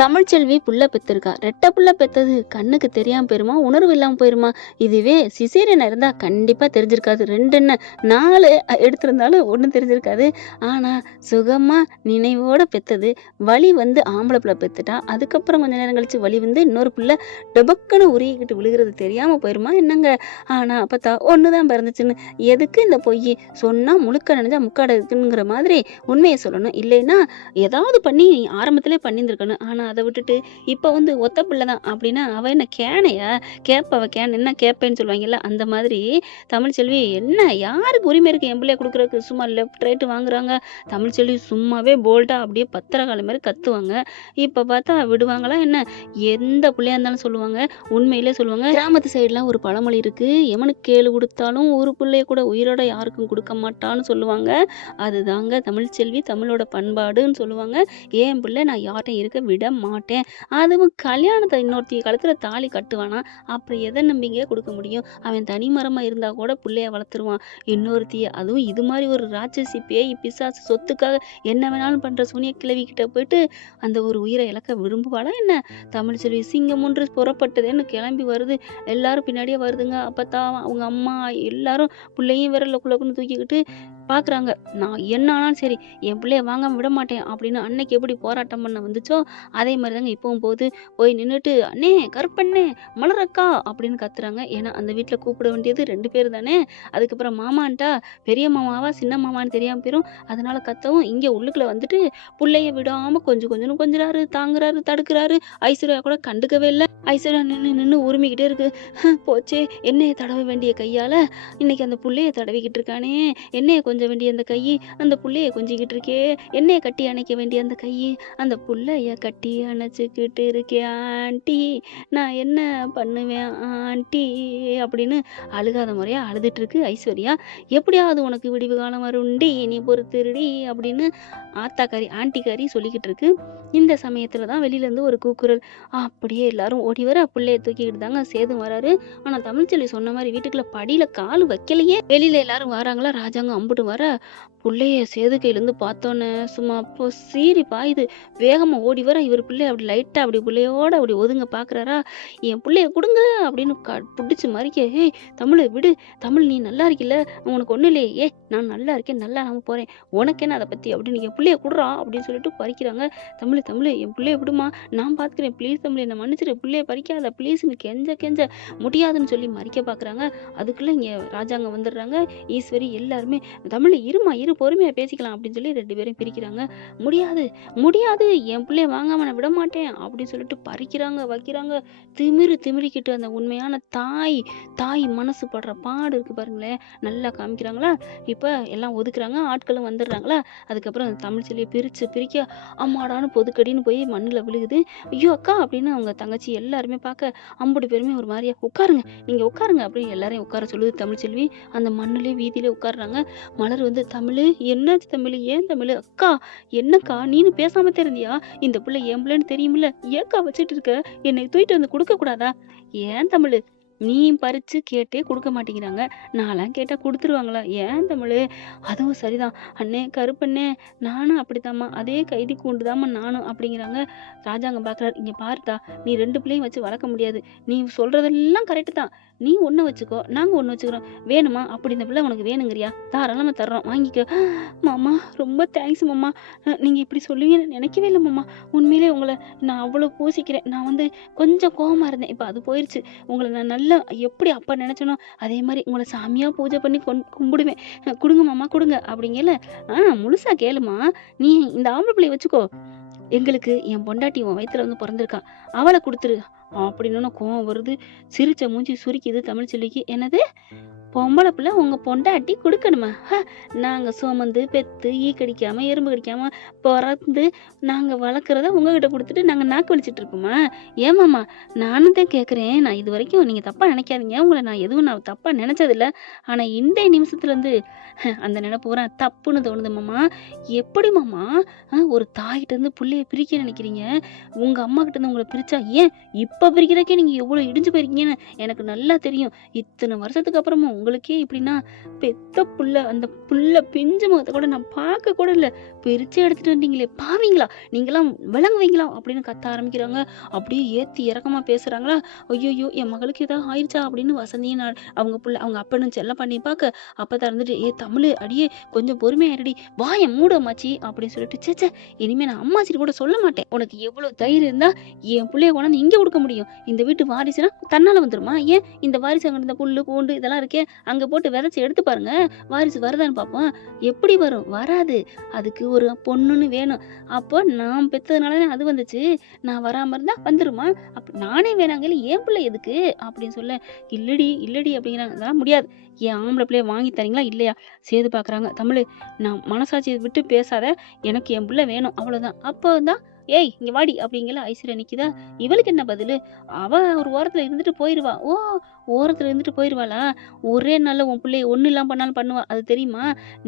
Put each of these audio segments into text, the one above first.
தமிழ்ச்செல்வி புள்ள பெற்றிருக்கா. ரெட்டை புள்ள பெத்தது கண்ணுக்கு தெரியாம போயிருமா, உணர்வு இல்லாம போயிருமா? இதுவே சிசேரியனா இருந்தா கண்டிப்பா தெரிஞ்சிருக்காது. 2 என்ன 4 எடுத்திருந்தாலும் ஒண்ணும் தெரிஞ்சிருக்காது. ஆனா சுகமா நினைவோட பெத்தது. வலி வந்து ஆம்பளை புள்ள பெத்துட்டா. அதுக்கப்புறம் கொஞ்ச நேரம் கழிச்சு வலி வந்து இன்னொரு புள்ள டொபக்குன்னு உருகிக்கிட்டு விழுகிறது தெரியாம போயிருமா என்னங்க? ஆனா அப்பத்தா ஒண்ணுதான் பிறந்துச்சுன்னு எதுக்கு இந்த பொய்? சொன்னா முழுக்க நினைஞ்சா முக்காடு இருக்குங்கிற மாதிரி உண்மையை சொல்லணும். இல்லைன்னா ஏதாவது பண்ணி ஆரம்பத்திலே பண்ணியிருந்திருக்கணும். ஆனா அதை விட்டுட்டு இப்போ வந்து ஒத்த பிள்ளை தான் அப்படின்னா அவ என்ன கேனையா? கேப்ப கேன் என்ன கேப்பேன்னு சொல்லுவாங்கல்ல, அந்த மாதிரி தமிழ்ச்செல்வி என்ன யாருக்கு உரிமை இருக்கு என் பிள்ளைய கொடுக்குறதுக்கு? சும்மா லெஃப்ட் ரைட்டு வாங்குறாங்க. தமிழ்ச்செல்வி சும்மாவே போல்டா அப்படியே பத்திரகாளி மாதிரி கத்துவாங்க. இப்போ பார்த்தா விடுவாங்களா என்ன? எந்த பிள்ளையா இருந்தாலும் சொல்லுவாங்க, உண்மையிலே சொல்லுவாங்க. கிராமத்து சைடுலாம் ஒரு பழமொழி இருக்கு, எவனுக்கு கேளு கொடுத்தாலும் ஒரு பிள்ளைய கூட உயிரோட யாருக்கும் கொடுக்க மாட்டான்னு சொல்லுவாங்க. அதுதாங்க தமிழ்ச்செல்வி, தமிழோட பண்பாடுன்னு சொல்லுவாங்க. என் பிள்ளை நான் யார்ட்டையும் இருக்க விட மாட்டேன். அதுவும் கல்யாணத்தை இன்னொருத்தி கழுத்துல தாலி கட்டுவானா, அப்புறம் எதை நம்பிங்க கொடுக்க முடியும்? அவன் தனிமரமா இருந்தா கூட பிள்ளைய வளர்த்துருவான். இன்னொருத்திய அதுவும் இது மாதிரி ஒரு ராட்சசி பேய் பிசாசு சொத்துக்காக என்ன வேணாலும் பண்ற சூனிய கிழவி கிட்ட போயிட்டு அந்த ஒரு உயிரை இழக்க விரும்புவாளா என்ன? தமிழ்ச்செல்வி சிங்கம் ஒன்று புறப்பட்டதுன்னு கிளம்பி வருது. எல்லாரும் பின்னாடியே வருதுங்க. அப்பத்தான் அவங்க அம்மா எல்லாரும் பிள்ளையும் விரலுக்குள்ளக்குன்னு தூக்கிக்கிட்டு பாக்குறாங்க. நான் என்ன ஆனாலும் சரி என் பிள்ளைய வாங்காம விட மாட்டேன் அப்படின்னு அன்னைக்கு எப்படி போராட்டம் பண்ண வந்துச்சோ அதே மாதிரி தாங்க இப்பவும் போய் நின்றுட்டு அண்ணே கருப்பண்ணே மலரக்கா அப்படின்னு கத்துறாங்க. ஏன்னா அந்த வீட்டுல கூப்பிட வேண்டியது 2 பேர் தானே. அதுக்கப்புறம் மாமான்ட்டா பெரிய மாமாவா சின்ன மாமான்னு தெரியாம போயிரும். அதனால கத்தவும் இங்க உள்ளுக்குள்ள வந்துட்டு புள்ளைய விடாம கொஞ்சம் கொஞ்சிறாரு, தாங்குறாரு, தடுக்கிறாரு. ஐஸ்வர்யா கூட கண்டுக்கவே இல்லை. ஐஸ்வர்யா நின்று உரிமிக்கிட்டே இருக்கு. போச்சே எண்ணெயை தடவ வேண்டிய கையால இன்னைக்கு அந்த புள்ளைய தடவிக்கிட்டு இருக்கானே, எண்ணெயை கொஞ்ச வேண்டிய அந்த கை அந்த புள்ளைய கொஞ்சிக்கிட்டு இருக்கே, எண்ணெயை கட்டி அணைக்க வேண்டிய அந்த கை அந்த புள்ளைய கட்டி அணைச்சிக்கிட்டு இருக்கே ஆண்டி, நான் என்ன பண்ணுவேன் ஆண்டி அப்படின்னு அழுகாத முறையா அழுதுட்டு இருக்கு ஐஸ்வர்யா. எப்படியாவது உனக்கு விடிவு காலம் வருண்டி நீ பொறுத்துருடி அப்படின்னு ஆண்டிக்காரி சொல்லிக்கிட்டு இருக்கு. இந்த சமயத்துல தான் வெளியில இருந்து ஒரு கூக்குரல். அப்படியே எல்லாரும் ஓடி வர புள்ளைய தூக்கிக்கிட்டு தாங்க சேதும் வராரு. ஆனா தமிழ்ச்செல்வி சொன்ன மாதிரி வீட்டுக்குள்ள படியில கால் வைக்கலையே. வெளியில எல்லாரும் வராங்களா, ராஜாங்க அம்புட்டு வர புள்ளைய சேது கையிலேருந்து பார்த்தோன்னே சும்மா அப்போ சீறி பாயுது. வேகமா ஓடி வர இவர் பிள்ளை அப்படி லைட்டா அப்படி பிள்ளையோட அப்படி ஒதுங்க பாக்குறாரா. என் பிள்ளைய கொடுங்க அப்படின்னு பிடிச்சு மறிக்க. ஏய் தமிழ் விடு, தமிழ் நீ நல்லா இருக்கில்ல, உனக்கு ஒண்ணு இல்லையே, ஏ நான் நல்லா இருக்கேன், நல்லா நாம போறேன், உனக்கு என்ன அதை பத்தி அப்படின்னு என் பிள்ளைய குடுறா அப்படின்னு சொல்லிட்டு பறிக்கிறாங்க. தமிழ் என் பிள்ளைய விடுமா, நான் பாத்துக்கிறேன், ப்ளீஸ் தமிழ் என்ன மன்னிச்சிரு, பிள்ளைய பறிக்காத ப்ளீஸ்னு கெஞ்ச முடியாதுன்னு சொல்லி மறிக்க பாக்குறாங்க. அதுக்குள்ள இங்க ராஜாங்க வந்துடுறாங்க. ஈஸ்வரி எல்லாருமே தமிழ் இருமா இரு பொறுமையா பேசிக்கலாம் அப்படின்னு சொல்லி 2 பேரையும் பிரிக்கிறாங்க. முடியாது என் பிள்ளைய வாங்காம நான் விட மாட்டேன் அப்படின்னு சொல்லிட்டு பறிக்கிறாங்க வைக்கிறாங்க. திமிரிக்கிட்டு அந்த உண்மையான தாய் மனசு படுற பாடு இருக்கு பாருங்களேன், நல்லா காமிக்கிறாங்களா. இப்ப எல்லாம் ஒதுக்குறாங்க, ஆட்களும் வந்துடுறாங்களா. அதுக்கப்புறம் தமிழ்ச்செல்வியை பிரிக்க அம்மாடான்னு பொதுக்கடின்னு போய் மண்ணுல விழுகுது. ஐயோ அக்கா அப்படின்னு அவங்க தங்கச்சி எல்லாருமே பார்க்க அம்புடு பேருமே ஒரு மாதிரியா உட்காருங்க நீங்க உட்காருங்க அப்படின்னு எல்லாரையும் உட்கார சொல்லுது தமிழ்ச்செல்வி. அந்த மண்ணுலயே வீதியிலே உட்காடுறாங்க. மலர் வந்து தமிழ் என்னாச்சு தமிழ், ஏன் தமிழ் அக்கா என்னக்கா நீனு பேசாம தெரிந்தியா, இந்த பிள்ளை என் பிள்ளைன்னு தெரியுமில்ல, ஏக்கா வச்சுட்டு இருக்க, என்னை தூக்கிட்டு வந்து கொடுக்க கூடாதா? ஏன் தமிழ் நீ பறிச்சு கேட்டே கொடுக்க மாட்டேங்கிறாங்க, நான்லாம் கேட்டா கொடுத்துருவாங்களா? ஏன் தமிழ் அதுவும் சரிதான் அண்ணே கருப்பண்ணே, நானும் அப்படித்தாம்மா, அதே கைதி கூண்டுதாம்மா நானும் அப்படிங்கிறாங்க. ராஜாங்க பாக்குறாரு, இங்க பாருடா, நீ 2 பிள்ளையும் வச்சு வளர்க்க முடியாது, நீ சொல்றதெல்லாம் கரெக்டு தான், நீ ஒண்ணு வச்சுக்கோ நாங்க ஒண்ணு வச்சுக்கிறோம், வேணுமா அப்படி இந்த பிள்ளை உனக்கு வேணுங்கிறியா, தாராளமா தர்றோம் வாங்கிக்கோ. மாமா ரொம்ப தேங்க்ஸ் மாமா, நீங்க இப்படி சொல்லுவீங்கன்னு நினைக்கவே இல்லை மாமா, உண்மையிலே உங்களை நான் அவ்வளவு பூசிக்கிறேன், நான் வந்து கொஞ்சம் கோவமா இருந்தேன், இப்ப அது போயிருச்சு, உங்களை நான் நல்லா எப்படி அப்ப நினைச்சனோ அதே மாதிரி உங்களை சாமியா பூஜை பண்ணி கும்பிடுவேன், கொடுங்க மாமா கொடுங்க அப்படிங்கல. முழுசா கேளுமா, நீ இந்த ஆம்பளை பிள்ளைய வச்சுக்கோ, எங்களுக்கு என் பொண்டாட்டி உன் வயித்துல வந்து பிறந்திருக்கா, அவளை கொடுத்துரு அப்படின்னு கோவம் வருது. சிரிச்ச மூஞ்சி சுருக்கிது தமிழ்ச்செல்விக்கு. என்னது பொம்பளை பிள்ளை உங்க பொண்டாட்டி கொடுக்கணுமா? நாங்க சுமந்து பெத்து ஈ கடிக்காம எறும்பு கடிக்காம பிறந்து நாங்க வளர்க்குறத உங்ககிட்ட கொடுத்துட்டு நாங்க நாக்கு வலிச்சிட்டு இருப்போமா? ஏமாம்மா நானும் தான் கேட்குறேன், நான் இது வரைக்கும் நீங்க தப்பா நினைக்காதீங்க, உங்களை நான் தப்பா நினைச்சதில்ல, ஆனா இந்த நிமிஷத்துல இருந்து அந்த நினைப்பு பூரா தப்புன்னு தோணுது மாமா. எப்படி மாமா ஒரு தாயிட்ட இருந்து பிள்ளைய பிரிக்க நினைக்கிறீங்க? உங்க அம்மா கிட்ட இருந்து உங்களை பிரிச்சா ஏன் இப்ப பிரிக்கிறக்கே நீங்க எவ்வளவு இடிஞ்சு போயிருக்கீங்கன்னு எனக்கு நல்லா தெரியும். இத்தனை வருஷத்துக்கு அப்புறமும் உங்களுக்கே இப்படின்னா பெத்த புள்ள அந்த புள்ள பிஞ்சு முகத்தை கூட நான் பார்க்க கூட இல்லை, பிரிச்சு எடுத்துட்டு வந்தீங்களே பாவீங்களா, நீங்களாம் விளங்குவீங்களா அப்படின்னு கத்த ஆரம்பிக்கிறாங்க. அப்படியே ஏத்தி இறக்கமா பேசுறாங்களா. ஐயோ என் மகளுக்கு ஏதாவது ஆயிடுச்சா அப்படின்னு வசந்தியும் அவங்க புள்ள அவங்க அப்பனும் செல்லம் பண்ணி பார்க்க அப்ப திறந்துட்டு தமிழ் அடியே கொஞ்சம் பொறுமையாயிரடி, வாய மூட அம்மாச்சி அப்படின்னு சொல்லிட்டு சேச்சே இனிமே நான் அம்மாச்சிட்டு கூட சொல்ல மாட்டேன். உனக்கு எவ்வளவு தைரியம் இருந்தா என் பிள்ளைய கொண்டாந்து இங்க கொடுக்க முடியும்? இந்த வீட்டு வாரிசுனா தன்னால வந்துருமா? ஏன் இந்த வாரிசு அங்க இருந்த புல்லு பூண்டு இதெல்லாம் இருக்கே அங்க போட்டு விதைச்சு எடுத்து பாருங்க, வாரிசு வருதான்னு பார்ப்போம். எப்படி வரும்? வராது. அதுக்கு ஒரு பொண்ணுன்னு வேணும். அப்போ நான் பெத்ததுனால அது வந்துச்சு, நான் வராம இருந்தா வந்துருமா? அப்ப நானே வேணாங்கல்ல, என் பிள்ளை எதுக்கு அப்படின்னு சொல்ல, இல்லடி இல்லடி அப்படிங்கிறாங்க. அதெல்லாம் முடியாது, என் ஆம்பளை பிள்ளைய வாங்கி தரீங்களா இல்லையா? சேது பாக்குறாங்க. தமிழ், நான் மனசாட்சியை விட்டு பேசாத, எனக்கு என் பிள்ளை வேணும் அவ்வளவுதான். அப்போ தான் ஏய் இங்க வாடி அப்படிங்கல ஐஸ்வர்யா நிக்குதா. இவளுக்கு என்ன பதிலு? அவ ஒரு ஓரத்துல இருந்துட்டு போயிருவா. ஓ, ஓரத்துல இருந்துட்டு போயிருவாளா? ஒரே நாள்ல உன் பிள்ளைய ஒண்ணு இல்லாம பண்ணாலும் பண்ணுவா, அது தெரியுமா?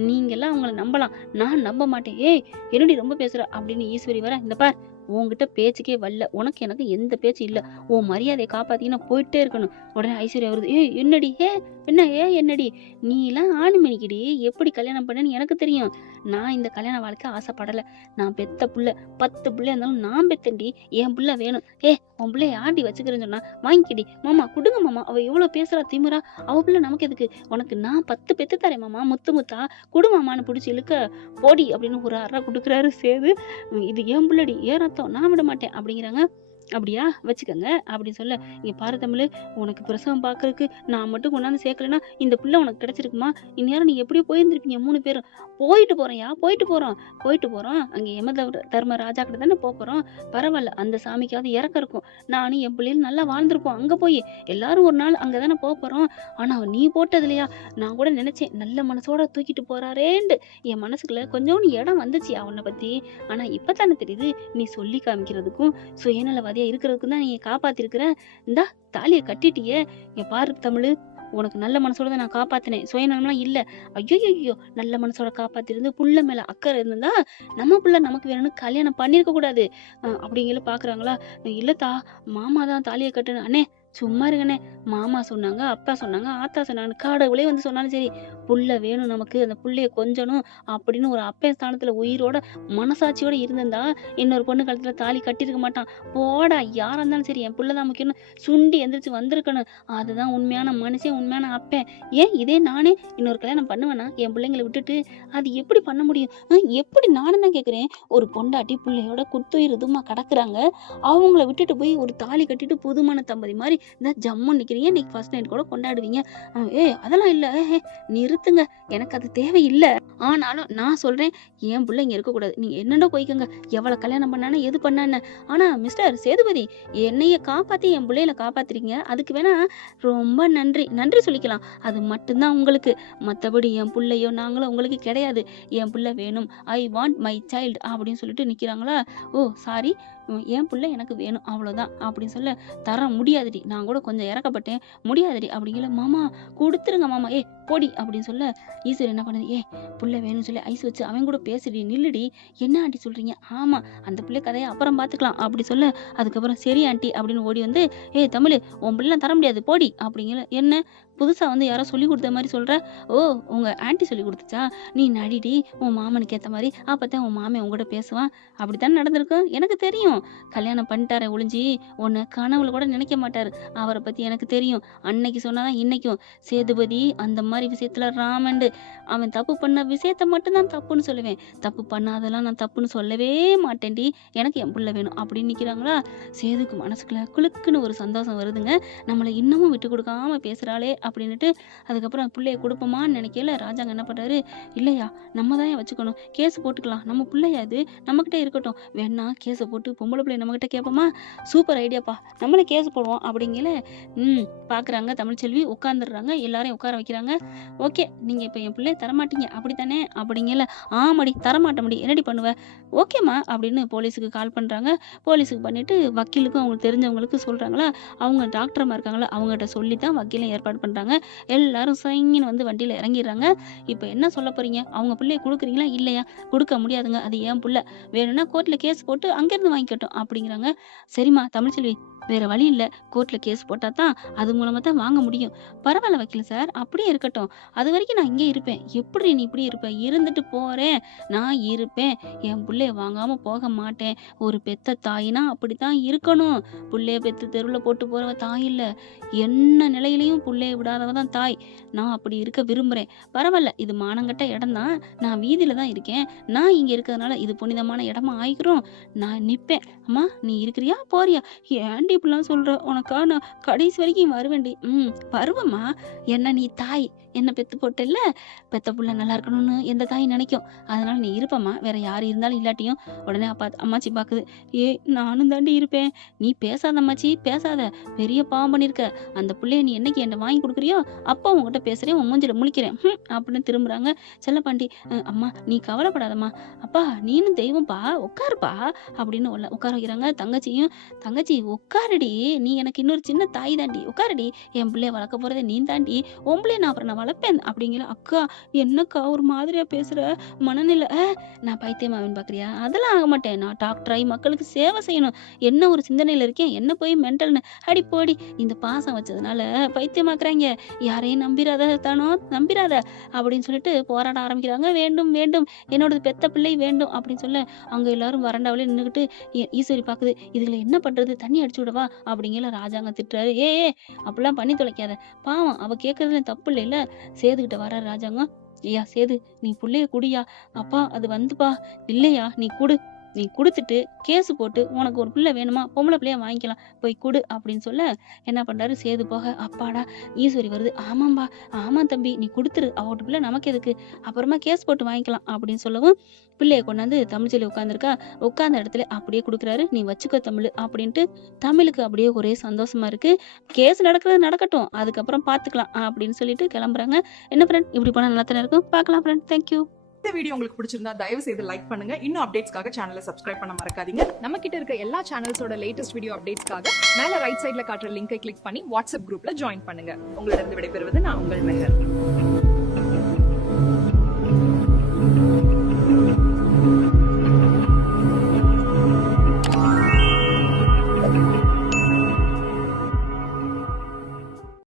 நீங்க எல்லாம் அவங்கள நம்பலாம், நான் நம்ப மாட்டேன். ஏய் என்னடி ரொம்ப பேசுற அப்படின்னு ஈஸ்வரி வர, இந்த பார் உன்கிட்ட பேச்சுக்கே வரல, உனக்கு எனக்கு எந்த பேச்சு இல்ல, உன் மரியாதையை காப்பாத்தீங்கன்னா போயிட்டே இருக்கணும். உடனே ஐஸ்வர்யா வருது. என்னடி என்ன என்னடி நீ எல்லாம் ஆணிமணிக்கிடி, எப்படி கல்யாணம் பண்ணேன்னு எனக்கு தெரியும். நான் இந்த கல்யாண வாழ்க்கை ஆசைப்படல. நான் பெத்த புள்ள 10 பிள்ளை இருந்தாலும் நான் பெத்தண்டி, என் பிள்ளை வேணும். உன் பிள்ளைய ஆண்டி வச்சுக்கிறேன்னு சொன்னா வாங்கிக்கிடி மாமா, கொடுங்க மாமா, அவ எவ்வளவு பேசுறா திமிரா, அவ பிள்ளை நமக்கு எதுக்கு, உனக்கு நான் 10 பெத்து தரேன் மாமா, முத்து முத்தா குடுமாமான்னு பிடிச்சி இழுக்க போடி அப்படின்னு ஒரு அறை கொடுக்குறாரு சேது. இது ஏன் பிள்ளடி, ஏன் ரத்தம், நான் விட மாட்டேன் அப்படிங்கிறாங்க. அப்படியா வச்சுக்கோங்க அப்படின்னு சொல்ல, இங்க பாரு தமிழ், உனக்கு பிரசவம் பாக்குறதுக்கு நான் மட்டும் கொண்டாந்து சேர்க்கலன்னா இந்த பிள்ளை உனக்கு கிடைச்சிருக்குமா? இந்நேரம் நீ எப்படியோ போயிருந்திருப்பீங்க 3 பேரும். போயிட்டு போறோம் அங்க தர்ம ராஜா கிட்ட தானே போறோம். பரவாயில்ல, அந்த சாமிக்காவது இறக்க இருக்கும், நானும் என் பிள்ளைகள் நல்லா வாழ்ந்திருப்போம். அங்க போய் எல்லாரும் ஒரு நாள் அங்கதானே போறோம். ஆனா நீ போட்டது இல்லையா, நான் கூட நினைச்சேன் நல்ல மனசோட தூக்கிட்டு போறாரேண்டு என் மனசுக்குள்ள கொஞ்சோண்டு இடம் வந்துச்சு அவனை பத்தி. ஆனா இப்பதானே தெரியுது நீ சொல்லி காமிக்கிறதுக்கும் சுயநலவாதியா இருக்கிறதுக்கும் தான் நீங்க காப்பாத்திருக்கிற. இந்தா தாலியை கட்டிட்டியே, இங்க பாரு தமிழ், உனக்கு நல்ல மனசோட தான் நான் காப்பாத்தினேன், சுயநலம்லாம் இல்ல. ஐயோ நல்ல மனசோட காப்பாத்திருந்து புள்ள மேல அக்கறை இருந்தா நம்ம புள்ள நமக்கு வேணும்னு கல்யாணம் பண்ணிருக்க கூடாது அப்படிங்கிற பாக்குறாங்களா. இல்லத்தா மாமா தான் தாலியை கட்டுன்னு. அண்ணே சும்மா இருங்கண்ணே, மாமா சொன்னாங்க, அப்பா சொன்னாங்க, ஆத்தா சொன்னாங்க, கடவுளே வந்து சொன்னாலும் சரி, புள்ள வேணும் நமக்கு, அந்த புள்ளைய கொஞ்சணும் அப்படின்னு ஒரு அப்பன் ஸ்தானத்துல உயிரோட மனசாட்சியோட இருந்திருந்தா இன்னொரு பொண்ணு கழுத்துல தாலி கட்டியிருக்க மாட்டான். போடா, யாரா இருந்தாலும் சரி என் புள்ளதான் முக்கியம்னு சுண்டி எந்திரிச்சு வந்திருக்கணும். அதுதான் உண்மையான மனுஷன், உண்மையான அப்பன். இதே நானே இன்னொரு கல்யாணம் பண்ணுவேனா என் பிள்ளைங்களை விட்டுட்டு? அது எப்படி பண்ண முடியும்? எப்படி நானும் தான் கேக்குறேன். ஒரு பொண்டாட்டி பிள்ளையோட குத்துயிர் இதுமா கிடக்குறாங்க, அவங்கள விட்டுட்டு போய் ஒரு தாலி கட்டிட்டு புதுமான தம்பதி மாதிரி இந்த ஜம்மு நிக்கிறீங்க, இன்னைக்கு ஃபர்ஸ்ட் நைட் கூட கொண்டாடுவீங்க. அதெல்லாம் இல்ல, நிறுத்துங்க, எனக்கு அது தேவையில்லை. ஆனாலும் நான் சொல்றேன், என் பிள்ளை இங்க இருக்கக்கூடாது. நீங்க என்னடோ போய்க்கோங்க, எவ்வளவு கல்யாணம் பண்ணானே எது பண்ணான்னு. ஆனா மிஸ்டர் சேதுபதி, என்னைய காப்பாத்தி என் பிள்ளையில காப்பாத்துறீங்க, அதுக்கு வேணா ரொம்ப நன்றி சொல்லிக்கலாம். அது மட்டும்தான் உங்களுக்கு, மத்தபடி என் பிள்ளையோ நாங்களோ உங்களுக்கு கிடையாது. என் பிள்ளை வேணும், ஐ வாண்ட் மை சைல்டு அப்படின்னு சொல்லிட்டு நிக்கிறாங்களா. ஓ சாரி, என் பிள்ளை எனக்கு வேணும் அவ்வளவுதான் அப்படின்னு சொல்ல, தர முடியாதுடி, நான் கூட கொஞ்சம் இறக்கப்பட்டேன், முடியாதுடி அப்படிங்கல. மாமா கொடுத்துருங்க மாமா, போடி அப்படின்னு சொல்ல, ஈஸ்வர் என்ன பண்ணுது, புள்ள வேணும்னு சொல்லி ஐஸ் வச்சு அவன் கூட பேசுடி, நில்லுடி, என்ன ஆண்டி சொல்றீங்க? ஆமா, அந்த பிள்ளை கதையை அப்புறம் பாத்துக்கலாம் அப்படி சொல்ல, அதுக்கப்புறம் சரி ஆண்டி அப்படின்னு ஓடி வந்து, தமிழ் உன் பிள்ளை தர முடியாது போடி அப்படிங்கல. என்ன புதுசா வந்து யாரோ சொல்லி கொடுத்த மாதிரி சொல்ற? ஓ, உங்க ஆண்டி சொல்லி கொடுத்துச்சா? நீ நடிடி உன் மாமனுக்கு ஏத்த மாதிரி, அப்பதான் உன் மாமன் உங்ககிட்ட பேசுவான். அப்படித்தான் நடந்திருக்கும், எனக்கு தெரியும். கல்யாணம் பண்ணிட்டார ஒளிஞ்சி உன்னை கனவுல கூட நினைக்க மாட்டாரு, அவரை பத்தி எனக்கு தெரியும். அன்னைக்கு சொன்னாதான் இன்னைக்கும் சேதுபதி அந்த மாதிரி விஷயத்துல ராமண்டு, அவன் தப்பு பண்ண விஷயத்த மட்டும்தான் தப்புன்னு சொல்லுவேன், தப்பு பண்ணாதெல்லாம் நான் தப்புன்னு சொல்லவே மாட்டேன்டி, எனக்கு என் புள்ள வேணும் அப்படின்னு நிக்கிறாங்களா. சேதுக்கு மனசுக்குள்ள குளுக்குன்னு ஒரு சந்தோஷம் வருதுங்க, நம்மளை இன்னமும் விட்டு கொடுக்காம பேசுறாளே அப்படின்னுட்டு. அதுக்கப்புறம் பிள்ளைய கொடுப்போமான்னு நினைக்கல. ராஜாங்க என்ன பண்றாரு, இல்லையா நம்ம தான் வச்சுக்கணும், கேஸ் போட்டுக்கலாம், நம்ம பிள்ளையா அது நம்மகிட்ட இருக்கட்டும், வேணா கேஸை போட்டு பொம்பளை பிள்ளை நம்மகிட்ட கேட்போமா, சூப்பர் ஐடியாப்பா, நம்மளே கேஸ் போடுவோம் அப்படிங்கல. பாக்குறாங்க தமிழ்ச்செல்வி, உட்காந்துடுறாங்க, எல்லாரையும் உட்கார வைக்கிறாங்க. ஓகே, நீங்க இப்ப என் பிள்ளைய தரமாட்டீங்க அப்படித்தானே அப்படிங்கல. ஆமாடி தரமாட்ட முடி, என்னடி பண்ணுவ? ஓகேம்மா அப்படின்னு போலீஸுக்கு கால் பண்றாங்க. போலீஸுக்கு பண்ணிட்டு வக்கீலுக்கும் அவங்களுக்கு தெரிஞ்சவங்களுக்கு சொல்றாங்களா, அவங்க டாக்டர்மா இருக்காங்களா அவங்ககிட்ட சொல்லித்தான் வக்கீலும் ஏற்பாடு பண்றாங்க. எல்லாரும் சைங்கின்னு வந்து வண்டியில இறங்கிடுறாங்க. இப்ப என்ன சொல்ல போறீங்க, அவங்க பிள்ளைய கொடுக்குறீங்களா இல்லையா? கொடுக்க முடியாதுங்க, அது ஏன் புள்ள, வேணும்னா கோர்ட்ல கேஸ் போட்டு அங்கிருந்து வாங்கிக்கட்டும் அப்படிங்கிறாங்க. சரிம்மா தமிழ்ச்செல்வி, வேற வழி இல்ல. கோர்ட்ல கேஸ் போட்டா தான் அது மூலமா தான் வாங்க முடியும். பரவாயில்ல வக்கீல் சார், அப்படியே இருக்கட்டும். அது வரைக்கும் நான் இங்கே இருப்பேன். எப்படி நீ இப்படி இருப்ப? இருந்துட்டு போறேன். நான் இருப்பேன். என் புள்ளைய வாங்காம போக மாட்டேன். ஒரு பெத்த தாயினா அப்படித்தான் இருக்கணும். புள்ளைய பெத்து தெருவுல போட்டு போறவ தாய் இல்ல. என்ன நிலையிலயும் புள்ளைய விடாதவ தான் தாய். நான் அப்படி இருக்க விரும்புறேன். பரவாயில்ல, இது மானங்கெட்ட இடம் தான். நான் வீதியில தான் இருக்கேன். நான் இங்க இருக்கிறதுனால இது புனிதமான இடமா ஆயிக்கிறோம். நான் நிப்பேன். அம்மா நீ இருக்கிறியா? போறியா? ஏன்டி இப்படிலாம் சொல்ற? உனக்கா நான் கடைசி வரைக்கும் வருவேன்டி. வருவம்மா. என்ன நீ தாய். என்ன பெத்து போட்டல்ல, பெத்த புள்ள நல்லா இருக்கணும்னு எந்த தாய் நினைக்கும். அதனால நீ இருப்பம்மா. வேற யார் இருந்தாலும் இல்லாட்டியும். உடனே அம்மாச்சி பாக்குது. நானும் தாண்டி இருப்பேன். நீ பேசாத அம்மாச்சி, பேசாத. பெரிய பாவம் பண்ணிருக்க. அந்த புள்ளைய நீ என்னைக்கு என்ன வாங்கி கொடுக்குறியோ அப்போ உங்ககிட்ட பேசுறேன், உன் மூஞ்சில முழிக்கிறேன் அப்படின்னு திரும்புறாங்க. செல்லப்பாண்டி, அம்மா நீ கவலைப்படாதம்மா. அப்பா நீனும் தெய்வம்பா, உட்காருப்பா அப்படின்னு உட்கார வைக்கிறாங்க. தங்கச்சி உட்காருடி, நீ எனக்கு இன்னொரு சின்ன தாய் தாண்டி, உட்காருடி. என் பிள்ளைய வளர்க்க போறதே நீ தாண்டி, உன் பிள்ளைய நான் அப்புறம் நான் வளர்ப்பேன் அப்படிங்கிற. அக்கா என்னக்கா ஒரு மாதிரியா பேசுற? மனநிலை நான் பைத்தியமாவேன்னு பாக்குறியா? அதெல்லாம் ஆக மாட்டேன். நான் டாக்டராகி மக்களுக்கு சேவை செய்யணும். என்ன ஒரு சிந்தனையில இருக்கேன், என்ன போய் மென்டல்னு அடி போடி. இந்த பாசம் வச்சதுனால பைத்தியமாக்குறாங்க. யாரையும் நம்பிராத அப்படின்னு சொல்லிட்டு போராட ஆரம்பிக்கிறாங்க. வேண்டும் வேண்டும், என்னோட பெத்த பிள்ளை வேண்டும் அப்படின்னு சொல்ல அங்க எல்லாரும் வறண்டாவிலே நின்றுகிட்டு ஈஸ்வரி பாக்குது. இதுல என்ன பண்றது? தண்ணி அடிச்சு விடவா அப்படிங்கிற ராஜாங்க திட்டுறாரு. அப்படிலாம் பண்ணி தொலைக்காத. பாவம் அவ கேட்கறதுல தப்பு இல்லைல்ல. சேதுகிட்ட வர்றாரு ராஜாங்க. ஐயா சேது, நீ புள்ளைய குடியா. அப்பா அது வந்துப்பா. இல்லையா நீ குடு. நீ குடுத்துட்டு கேஸ் போட்டு உனக்கு ஒரு பிள்ளை வேணுமா, பொம்பளை பிள்ளைய வாங்கிக்கலாம், போய் குடு அப்படின்னு சொல்ல என்ன பண்றாரு சேது போக. அப்பாடா ஈஸ்வரி வருது. ஆமாம்பா, ஆமா தம்பி, நீ கொடுத்துரு. அவட்டு பிள்ளை நமக்கு எதுக்கு, அப்புறமா கேஸ் போட்டு வாங்கிக்கலாம் அப்படின்னு சொல்லவும் பிள்ளைய கொண்டாந்து தமிழ்ச்செல்வி உட்காந்துருக்கா. உட்கார்ந்த இடத்துல அப்படியே கொடுக்குறாரு. நீ வச்சுக்கோ தமிழ் அப்படின்ட்டு. தமிழுக்கு அப்படியே ஒரே சந்தோஷமா இருக்கு. கேஸ் நடக்கிறது நடக்கட்டும், அதுக்கப்புறம் பாத்துக்கலாம் அப்படின்னு சொல்லிட்டு கிளம்புறாங்க. என்ன ஃப்ரெண்ட், இப்படி போனா நல்லா தானே இருக்கும். பார்க்கலாம் ஃப்ரெண்ட். தேங்க்யூ. இந்த வீடியோ உங்களுக்கு பிடிச்சிருந்தா தயவு செய்து லைக் பண்ணுங்க. இன்னும் அப்டேட்ஸ்க்காக சேனலை சப்ஸ்கிரைப் பண்ண மறக்காதீங்க. நம்ம கிட்ட இருக்க எல்லா சேனல்ஸோட லேட்டஸ்ட் வீடியோ அப்டேட்ஸ்க்காக மேல ரைட் சைடுல காட்டுற லிங்கை கிளிக் பண்ணி வாட்ஸ்அப் குரூப்ல ஜாயின் பண்ணுங்க. உங்களிடம் விடைபெறுவது நான் உங்கள் மெஹர்.